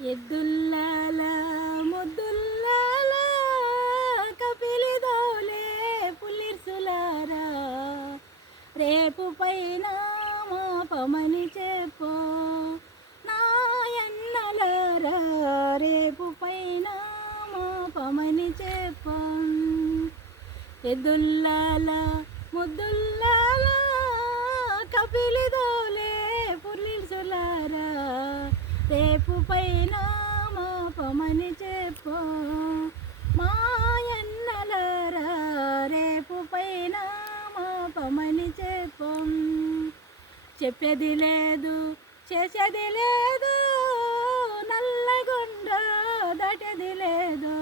ఎద్దుల్లాల ముద్దుల్లాల కపిలిదోలే పులిర్సులారా రేపు పైన మాపమని చెప్పో నాయన్నలారా రేపు పైన మాపమని చెప్పో ఎద్దుల్లాల ముద్దుల్లాల కపిలిదోలే పులిర్సులారా రేపు పైన మాపమని చెప్పో మాయన్నలారా రేపు పైన మాపమని చెప్పో చెప్పేది లేదు చేసేది లేదు నల్లగొండ దాటేది లేదు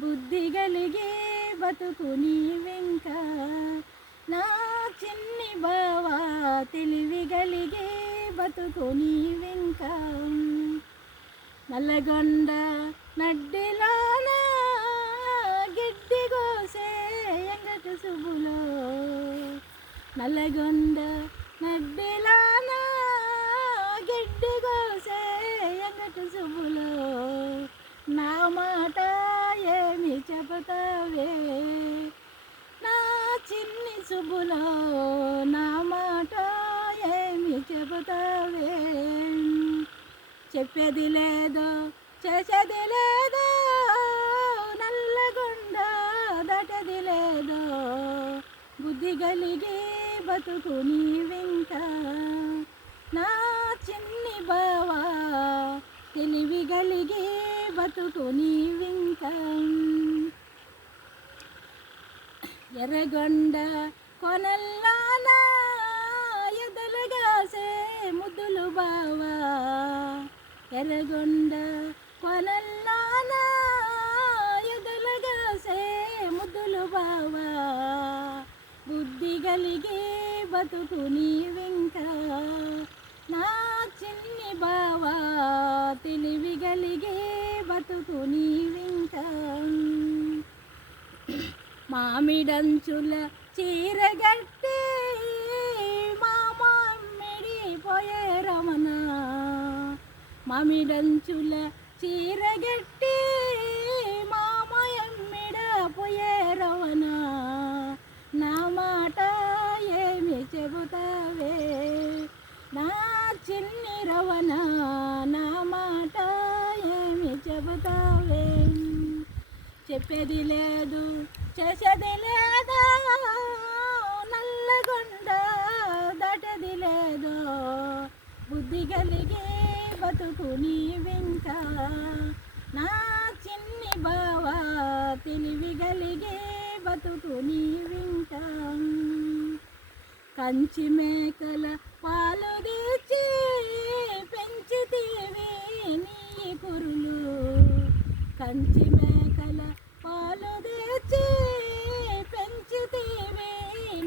బుద్ధి కలిగి బతుకు నీవింక నా చిన్ని బావా తెలివి కలిగి బతుకు నీవింక నల్లగొండ నడ్డిలాన గిడ్డి కోసే ఎంగటి సుబులో నల్లగొండ నడ్డిలాన గిడ్డి కోసే ఎంగటి సుబులో నా మాట ఏమి చెబుతావే నా చిన్ని సుబులో నా మాట ఏమి చెబుతావే చెప్పేది లేదు చేసేది లేదు నల్లగొండ దాటది లేదు బుద్ధి కలిగి బతుకు నీవింక నా చిన్ని బావా తెలివి కలిగి బతుకు నీవింక ఎర్రగొండ కొనల్లాన ఎదలుగాసే ముద్దులు బావా ఎర్రగొండ కొనల్లాన ఎదలుగాసే ముద్దులు బావా బుద్ధి కలిగి బతుకు నీవింక నా చిన్ని బావా తెలివి కలిగి బతుకు నీవింక మామిడంచుల చీరగట్టి మామిడిపోయే రమణ మామిడంచుల చీరగట్టి మామయమ్మిడపోయే రమణ నా మాట ఏమి చెబుతావే నా చిన్ని రవణ నా మాట ఏమి చెబుతావే చెప్పేది లేదు చేసేది లేదా నల్లగొండ దాటది లేదు బుద్ధి కలిగి బతుకు నీవింక నా చిన్ని బావా తెలివి కలిగి బతుకు నీవింక కంచి మేకల పాలు తెచ్చి పెంచితీవి నీ కురులు కంచి మేకల పాలు తెచ్చి పెంచితీవి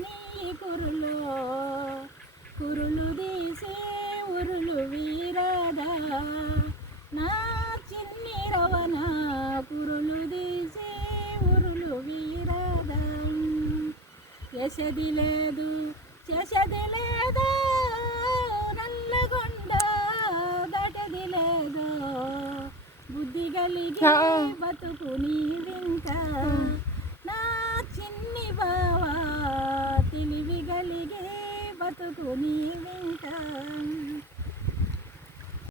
నీ కురులు కురులు తీసి ఉరులు వీరదా నా చిన్ని రవణ కురులు తీసి ఉరులు వీరదా చేసేది లేదు చేసేది లేదు నల్లగొండ దాటది లేదు బుద్ధి కలిగి బతుకు నీవింక నా చిన్ని బావా తెలివి కలిగి బతుకు నీవింక